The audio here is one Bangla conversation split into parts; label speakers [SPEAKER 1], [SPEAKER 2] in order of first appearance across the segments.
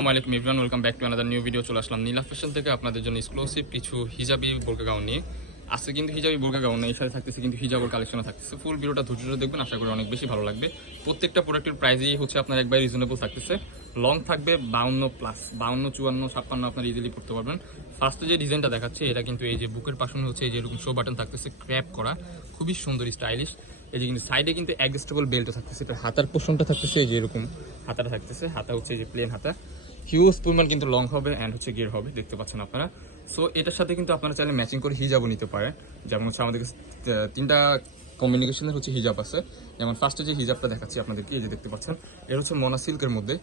[SPEAKER 1] আসসালামু আলাইকুম everyone welcome back to another new video চলে আসলাম নীলা ফ্যাশন থেকে আপনাদের জন্য এক্সক্লুসিভ কিছু হিজাবি বোরকা গাউন নিয়ে। আজকে কিন্তু হিজাবি বোরকা গাউন নেই সাথে থাকতেছে কিন্তু হিজাবের কালেকশনও থাকতেছে। ফুল ভিডিওটা ধৈর্য ধরে দেখবেন, আশা করি অনেক বেশি ভালো লাগবে। প্রত্যেকটা প্রোডাক্টের প্রাইসই হচ্ছে আপনার একবার রিজনেবল থাকতেছে। লং থাকবে বাউন্ন প্লাস বাউন্ন, চুয়ান্ন, ছাপ্পান্ন আপনার ইজিলি পড়তে পারবেন। ফার্স্টে যে ডিজাইনটা দেখাচ্ছে, এটা কিন্তু এই যে বুকের পাশনে হচ্ছে এই যে এরকম শো বাটন থাকতেছে ক্র্যাপ করা। খুবই সুন্দর স্টাইলিশ এই যে কিন্তু সাইডে কিন্তু অ্যাডজাস্টেবল বেল্টও থাকতেছে, এটা হাতার পোষণটা থাকতেছে, এই যে এরকম হাতাটা থাকতেছে, হাতা হচ্ছে এই যে প্লেন হাতা। হিউজ পরিমাণ কিন্তু লং হবে অ্যান্ড হচ্ছে গিয়ার হবে, দেখতে পাচ্ছেন আপনারা। সো এটার সাথে কিন্তু আপনারা চাইলে ম্যাচিং করে হিজাবও নিতে পারেন। যেমন হচ্ছে আমাদের তিনটা কমিউনিকেশনের হচ্ছে হিজাব আছে। যেমন ফার্স্টে যে হিজাবটা দেখাচ্ছি আপনাদেরকে, এই যে দেখতে পাচ্ছেন, এর হচ্ছে মোনা সিল্কের মধ্যে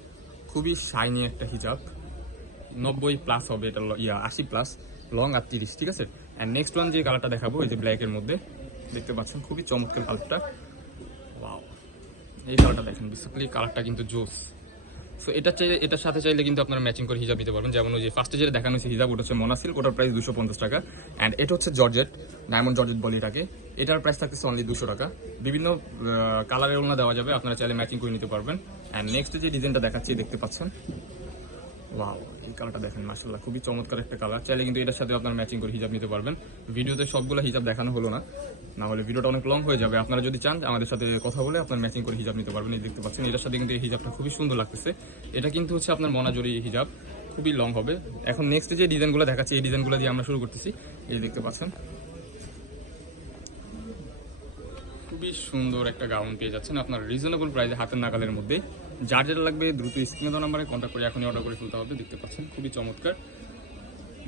[SPEAKER 1] খুবই শাইনি একটা হিজাব নব্বই প্লাস হবে, এটা ইয়া, আশি প্লাস লং আর তিরিশ, ঠিক আছে? অ্যান্ড নেক্সট ওয়ান যে কালারটা দেখাবো, এই যে ব্ল্যাকের মধ্যে, দেখতে পাচ্ছেন, খুবই চমৎকার কালারটা এই কালারটা দেখেন বেসিক্যালি কালারটা কিন্তু জোস। সো এটা চাইলে, এটার সাথে চাইলে কিন্তু আপনারা ম্যাচিং করে হিজাব নিতে পারবেন। যেমন ওই যে ফার্স্টে যেটা দেখানো হয়েছে হিজাব ওটা হচ্ছে মোনাসিল ওটার প্রাইস দুশো পঞ্চাশ টাকা। অ্যান্ড এটা হচ্ছে জর্জেট ডায়মন্ড জর্জেট বলি এটাকে। এটার প্রাইস থাকতেছে অনলি দুশো টাকা। বিভিন্ন কালারের ওনা দেওয়া যাবে, আপনারা চাইলে ম্যাচিং করে নিতে পারবেন। অ্যান্ড নেক্সট যে ডিজাইনটা দেখাচ্ছি, দেখতে পাচ্ছেন? ওয়াও এই কালারটা দেখেন, মাশাআল্লাহ, খুবই চমৎকার একটা কালার চাইলে কিন্তু এটার সাথে আপনারা ম্যাচিং করে হিজাব নিতে পারবেন। ভিডিওতে সবগুলো হিজাব দেখানো হলো না। না হলে ভিডিওটা অনেক লং হয়ে যাবে। আপনারা যদি চান আমাদের সাথে কথা বলে আপনার ম্যাচিং করে হিজাব নিতে পারবেন, এই দেখতে পাচ্ছেন। এটার সাথে কিন্তু এই হিজাবটা খুবই সুন্দর লাগতেছে। এটা কিন্তু হচ্ছে আপনার মনাজরি হিজাব খুবই লং হবে। এখন নেক্সট যে ডিজাইনগুলো দেখাচ্ছি, এই ডিজাইনগুলো দিয়ে আমরা শুরু করতেছি। এই দেখতে পাচ্ছেন। খুবই সুন্দর একটা গাউন পেয়ে যাচ্ছেন। আপনার রিজনেবল প্রাইসে হাতের নাগালের মধ্যে। যার যেটা লাগবে দ্রুত স্ক্রিনে দেওয়া নাম্বারে কন্ট্যাক্ট করে এখনই অর্ডার করে ফেলতে হবে, দেখতে পাচ্ছেন। খুবই চমৎকার।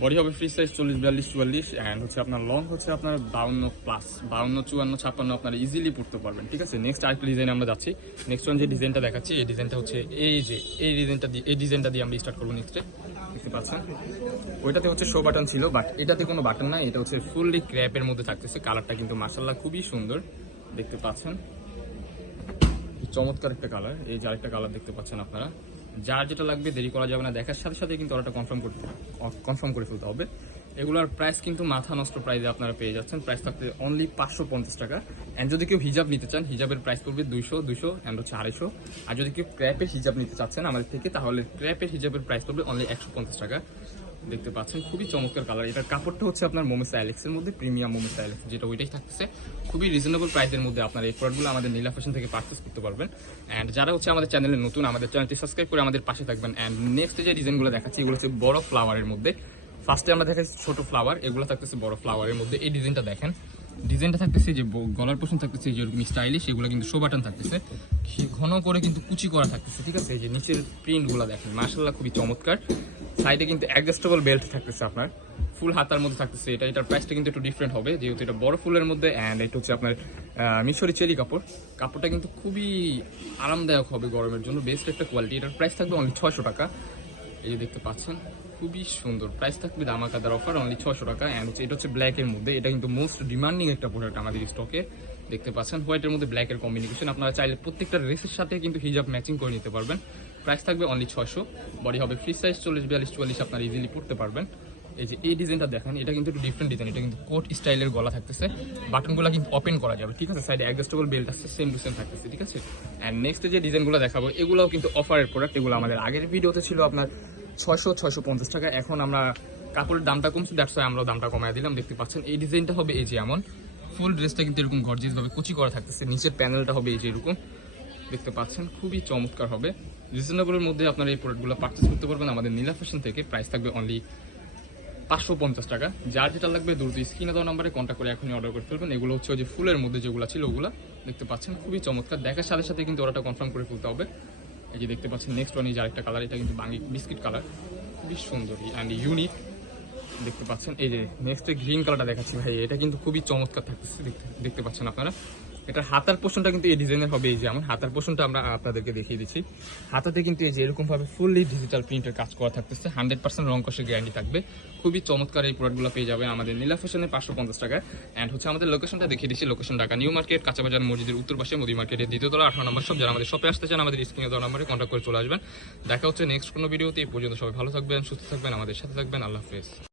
[SPEAKER 1] বডি হবে ফ্রি সাইজ চল্লিশ, বিয়াল্লিশ, চুয়াল্লিশ অ্যান্ড হচ্ছে আপনার লং হচ্ছে আপনার বাউন্ন প্লাস বাউন্ন, চুয়ান্ন, ছাপ্পান্ন আপনারা ইজিলি পড়তে পারবেন, ঠিক আছে? নেক্সট আরেকটা ডিজাইন আমরা যাচ্ছি। নেক্সট ওয়ান যে ডিজাইনটা দেখাচ্ছি, এই ডিজাইনটা হচ্ছে এই যে, এই ডিজাইনটা দিয়ে, এই ডিজাইনটা দিয়ে আমরা স্টার্ট করব নেক্সটে দেখতে পাচ্ছেন? ওইটাতে হচ্ছে শো বাটন ছিল বাট এটাতে কোনো বাটন নাই, এটা হচ্ছে ফুললি ক্র্যাপের মধ্যে থাকতেছে। কালারটা কিন্তু মার্শাল্লাহ খুবই সুন্দর। দেখতে পাচ্ছেন। চমৎকার একটা কালার। এই যে আরেকটা কালার দেখতে পাচ্ছেন আপনারা। যার যেটা লাগবে দেরি করা যাবে না। দেখার সাথে সাথে কিন্তু অর্ডারটা কনফার্ম করতে কনফার্ম করে ফেলতে হবে। এগুলোর প্রাইস কিন্তু মাথা নষ্ট প্রাইসে আপনারা পেয়ে যাচ্ছেন। প্রাইস থাকতে অনলি পাঁচশো পঞ্চাশ টাকা। অ্যান্ড যদি কেউ হিজাব নিতে চান, হিজাবের প্রাইস পড়বে দুইশো দুইশো অ্যান্ড হচ্ছে আড়াইশো। আর যদি কেউ ক্র্যাপের হিজাব নিতে চাচ্ছেন আমাদের থেকে, তাহলে ক্র্যাপের হিজাবের প্রাইস পড়বে অনলি একশো পঞ্চাশ টাকা। দেখতে পাচ্ছেন, খুবই চমৎকার কালার এটার কাপড়টা হচ্ছে আপনার মোমেস অ্যালেক্সের মধ্যে, প্রিমিয়াম মোমেস অ্যালেক্স যেটা ওইটাই থাকতেছে। খুবই রিজনেবল প্রাইসের মধ্যে আপনার এই প্রোডাক্টগুলো আমাদের নীলা ফ্যাশন থেকে পারচেস করতে পারবেন। অ্যান্ড যারা হচ্ছে আমাদের চ্যানেলে নতুন, আমাদের চ্যানেলটি সাবস্ক্রাইব করে আমাদের পাশে থাকবেন। অ্যান্ড নেক্সট যে ডিজাইনগুলো দেখাচ্ছি, এগুলো হচ্ছে বড় ফ্লাওয়ারের মধ্যে। ফার্স্টে আমরা দেখাচ্ছি ছোট ফ্লাওয়ার এগুলো থাকতেছে বড় ফ্লাওয়ারের মধ্যে। এই ডিজাইনটা দেখেন। ডিজাইনটা থাকতেছে যে গলার পোষণ থাকতেছে যেরকম স্টাইলিশ এগুলো কিন্তু শো বাটন থাকতেছে। ঘন করে কিন্তু কুচি করা থাকতেছে, ঠিক আছে? যে নিচের প্রিন্টগুলো দেখেন মার্শাল্লাহ খুবই চমৎকার। সাইডে কিন্তু অ্যাডজাস্টেবল বেল্ট থাকতেছে আপনার। ফুল হাতার মধ্যে থাকতেছে। এটা, এটার প্রাইসটা কিন্তু একটু ডিফারেন্ট হবে, যেহেতু এটা বড় ফুলের মধ্যে অ্যান্ড এটা হচ্ছে আপনার মিশরি চেরি কাপড়। কাপড়টা কিন্তু খুবই আরামদায়ক হবে গরমের জন্য বেস্ট একটা কোয়ালিটি এটার প্রাইস থাকবে অনলি ছয়শো টাকা। এই যে দেখতে পাচ্ছেন, খুবই সুন্দর। প্রাইস থাকবে দামাকাদার অফার অনলি ছশো টাকা। অ্যান্ড হচ্ছে, এটা হচ্ছে ব্ল্যাকের মধ্যে। এটা কিন্তু মোস্ট ডিমান্ডিং একটা প্রোডাক্ট আমাদের স্টকে দেখতে পাচ্ছেন হোয়াইটের মধ্যে ব্ল্যাকের কম্বিনেশন আপনারা চাইলে প্রত্যেকটা ড্রেসের সাথে কিন্তু হিজাব ম্যাচিং করে নিতে পারবেন। প্রাইস থাকবে অনলি ছশো বডি হবে ফ্রি সাইজ চল্লিশ, বিয়াল্লিশ, চুয়াল্লিশ আপনারা ইজিলি পড়তে পারবেন। এই যে এই ডিজাইনটা দেখেন, এটা কিন্তু একটু ডিফারেন্ট ডিজাইন এটা কিন্তু কোট স্টাইলের গলা থাকতেছে। বাটনগুলো কিন্তু ওপেন করা যাবে, ঠিক আছে? সাইডে অ্যাডজাস্টেবল বেল্ট আছে সেম টু সেম থাকতেছে, ঠিক আছে? অ্যান্ড নেক্সট যে ডিজাইনগুলো দেখাবো, এগুলোও কিন্তু অফারের প্রোডাক্ট এগুলো আমাদের আগের ভিডিওতে ছিল আপনার ছয়শো ছয়শো পঞ্চাশ টাকা। এখন আমরা কাপড়ের দামটা কমছে দ্যাটস আমরা দামটা কমায় দিলাম, দেখতে পাচ্ছেন। এই ডিজাইনটা হবে এই যে এমন। ফুল ড্রেসটা কিন্তু এরকম গর্জিয়াস ভাবে কুচি করা থাকতেছে, নিচের প্যানেলটা হবে এই যে এরকম। দেখতে পাচ্ছেন, খুবই চমৎকার হবে। রিজনেবলের মধ্যে আপনারা এই প্রোডাক্টগুলো পারচেস করতে পারবেন। আমাদের নীলা ফ্যাশন থেকে প্রাইস থাকবে অনলি পাঁচশো পঞ্চাশ টাকা। যার যেটা লাগবে দ্রুত স্ক্রিনে দেওয়া নাম্বারে কন্ট্যাক্ট করে এখনই অর্ডার করতে পারবেন এগুলো হচ্ছে যে ফুলের মধ্যে যেগুলো ছিল, ওগুলো দেখতে পাচ্ছেন, খুবই চমৎকার। দেখার সাথে সাথে কিন্তু অর্ডারটা কনফার্ম করে ফেলতে হবে। এই যে দেখতে পাচ্ছেন নেক্সট ওয়ান যে আরেকটা কালার এটা কিন্তু বাঙ্গি বিস্কিট কালার খুবই সুন্দর অ্যান্ড ইউনিক দেখতে পাচ্ছেন, এই যে নেক্সট গ্রিন কালারটা দেখাচ্ছি ভাই, এটা কিন্তু খুবই চমৎকার থাকতেছে, দেখতে দেখতে পাচ্ছেন আপনারা। এটার হাতার পোষণটা কিন্তু এই ডিজাইনের হবে, এই যে আমার হাতার পোষণটা আমরা আপনাদেরকে দেখিয়ে দিচ্ছি। হাতাতে কিন্তু এই যে এরকম ভাবে ফুললি ডিজিটাল প্রিন্টের কাজ করা থাকতেছে হান্ড্রেড পার্সেন্ট রং কষে গ্যারান্টি থাকবে। খুবই চমৎকার এই প্রোডাক্টগুলো পেয়ে যাবে আমাদের নীলা ফ্যাশনে পাঁচশো পঞ্চাশ টাকায়। অ্যান্ড হচ্ছে আমাদের লোকেশনটা দেখিয়ে দিচ্ছি লোকেশন ঢাকা নিউ মার্কেট কাঁচাবাজার, মসজিদের উত্তর পাশে মোদি মার্কেটের দ্বিতীয় তলা, আঠারো নম্বর সব যারা আমাদের শপে আসতে চান, আমাদের স্ক্রিনে দেওয়া নম্বরে কন্ট্যাক্ট করে চলে আসবেন। দেখা হচ্ছে নেক্সট কোনো ভিডিওতে এই পর্যন্ত সবাই ভালো থাকবেন, সুস্থ থাকবেন, আমাদের সাথে থাকবেন, আল্লাহ হাফেজ।